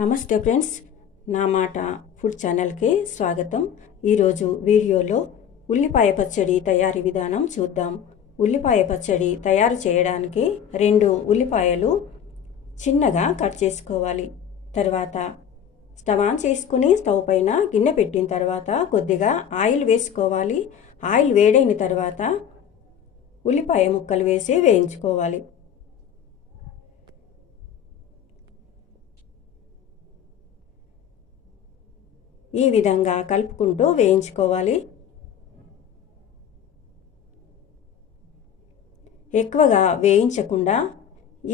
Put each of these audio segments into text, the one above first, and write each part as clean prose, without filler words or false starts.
నమస్తే ఫ్రెండ్స్, నా మాట ఫుడ్ ఛానల్కి స్వాగతం. ఈరోజు వీడియోలో ఉల్లిపాయ పచ్చడి తయారీ విధానం చూద్దాం. ఉల్లిపాయ పచ్చడి తయారు చేయడానికి 2 ఉల్లిపాయలు చిన్నగా కట్ చేసుకోవాలి. తర్వాత స్టవ్ ఆన్ చేసుకుని స్టవ్ పైన గిన్నె పెట్టిన తర్వాత కొద్దిగా ఆయిల్ వేసుకోవాలి. ఆయిల్ వేడైన తర్వాత ఉల్లిపాయ ముక్కలు వేసి వేయించుకోవాలి. ఈ విధంగా కలుపుకుంటూ వేయించుకోవాలి. ఎక్కువగా వేయించకుండా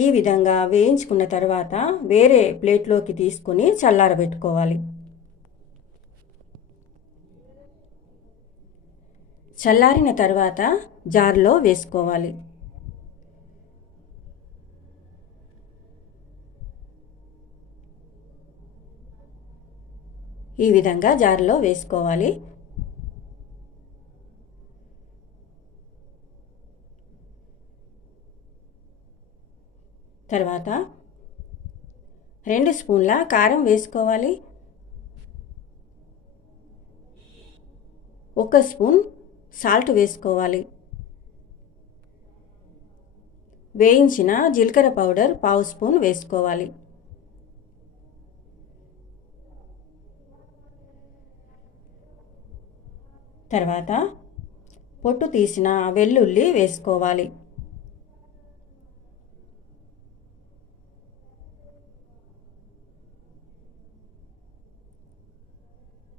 ఈ విధంగా వేయించుకున్న తర్వాత వేరే ప్లేట్లోకి తీసుకుని చల్లారబెట్టుకోవాలి. చల్లారిన తర్వాత జార్లో వేసుకోవాలి. ఈ విధంగా జార్లో వేసుకోవాలి. తర్వాత 2 స్పూన్ల కారం వేసుకోవాలి. 1 స్పూన్ సాల్ట్ వేసుకోవాలి. వేయించిన జీలకర్ర పౌడర్ 1/2 స్పూన్ వేసుకోవాలి. తర్వాత పొట్టు తీసిన వెల్లుల్లి వేసుకోవాలి.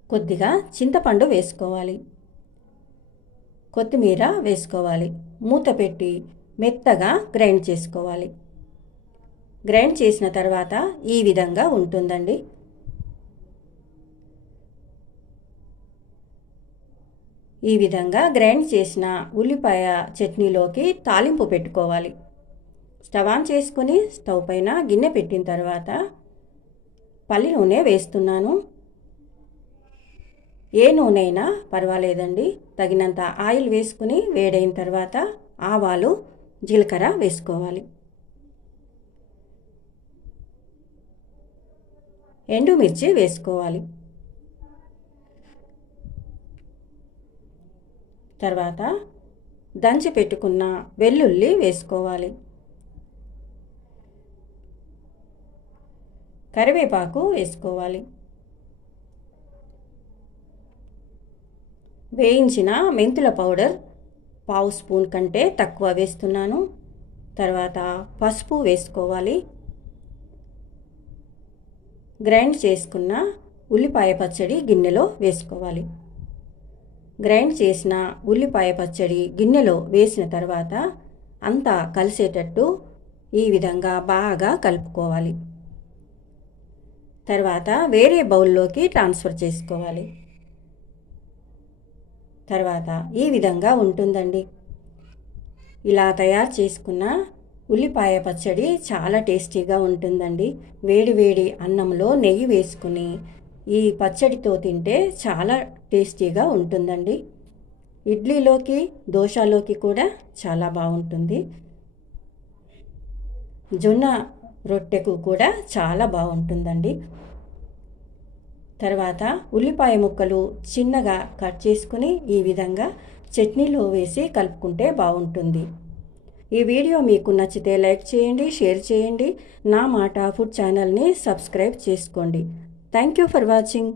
కొద్దిగా చింతపండు వేసుకోవాలి. కొత్తిమీర వేసుకోవాలి. మూత పెట్టి మెత్తగా గ్రైండ్ చేసుకోవాలి. గ్రైండ్ చేసిన తర్వాత ఈ విధంగా ఉంటుందండి. ఈ విధంగా గ్రైండ్ చేసిన ఉల్లిపాయ చట్నీలోకి తాలింపు పెట్టుకోవాలి. స్టవ్ ఆన్ చేసుకుని స్టవ్ పైన గిన్నె పెట్టిన తర్వాత పల్లి నూనె వేస్తున్నాను. ఏ నూనె అయినా పర్వాలేదండి. తగినంత ఆయిల్ వేసుకుని వేడైన తర్వాత ఆవాలు, జీలకర్ర వేసుకోవాలి. ఎండుమిర్చి వేసుకోవాలి. తర్వాత దంచి పెట్టుకున్న వెల్లుల్లి వేసుకోవాలి. కరివేపాకు వేసుకోవాలి. వేయించిన మెంతుల పౌడర్ 1/2 స్పూన్ కంటే తక్కువ వేస్తున్నాను. తర్వాత పసుపు వేసుకోవాలి. గ్రైండ్ చేసుకున్న ఉల్లిపాయ పచ్చడి గిన్నెలో వేసుకోవాలి. గ్రైండ్ చేసిన ఉల్లిపాయ పచ్చడి గిన్నెలో వేసిన తర్వాత అంతా కలిసేటట్టు ఈ విధంగా బాగా కలుపుకోవాలి. తర్వాత వేరే బౌల్లోకి ట్రాన్స్ఫర్ చేసుకోవాలి. తర్వాత ఈ విధంగా ఉంటుందండి. ఇలా తయారు చేసుకున్న ఉల్లిపాయ పచ్చడి చాలా టేస్టీగా ఉంటుందండి. వేడి వేడి అన్నంలో నెయ్యి వేసుకుని ఈ పచ్చడితో తింటే చాలా టేస్టీగా ఉంటుందండి. ఇడ్లీలోకి, దోశలోకి కూడా చాలా బాగుంటుంది. జొన్న రొట్టెకు కూడా చాలా బాగుంటుందండి. తర్వాత ఉల్లిపాయ ముక్కలు చిన్నగా కట్ చేసుకుని ఈ విధంగా చట్నీలో వేసి కలుపుకుంటే బాగుంటుంది. ఈ వీడియో మీకు నచ్చితే లైక్ చేయండి, షేర్ చేయండి. నా మాట ఫుడ్ ఛానల్ని సబ్స్క్రైబ్ చేసుకోండి. Thank you for watching.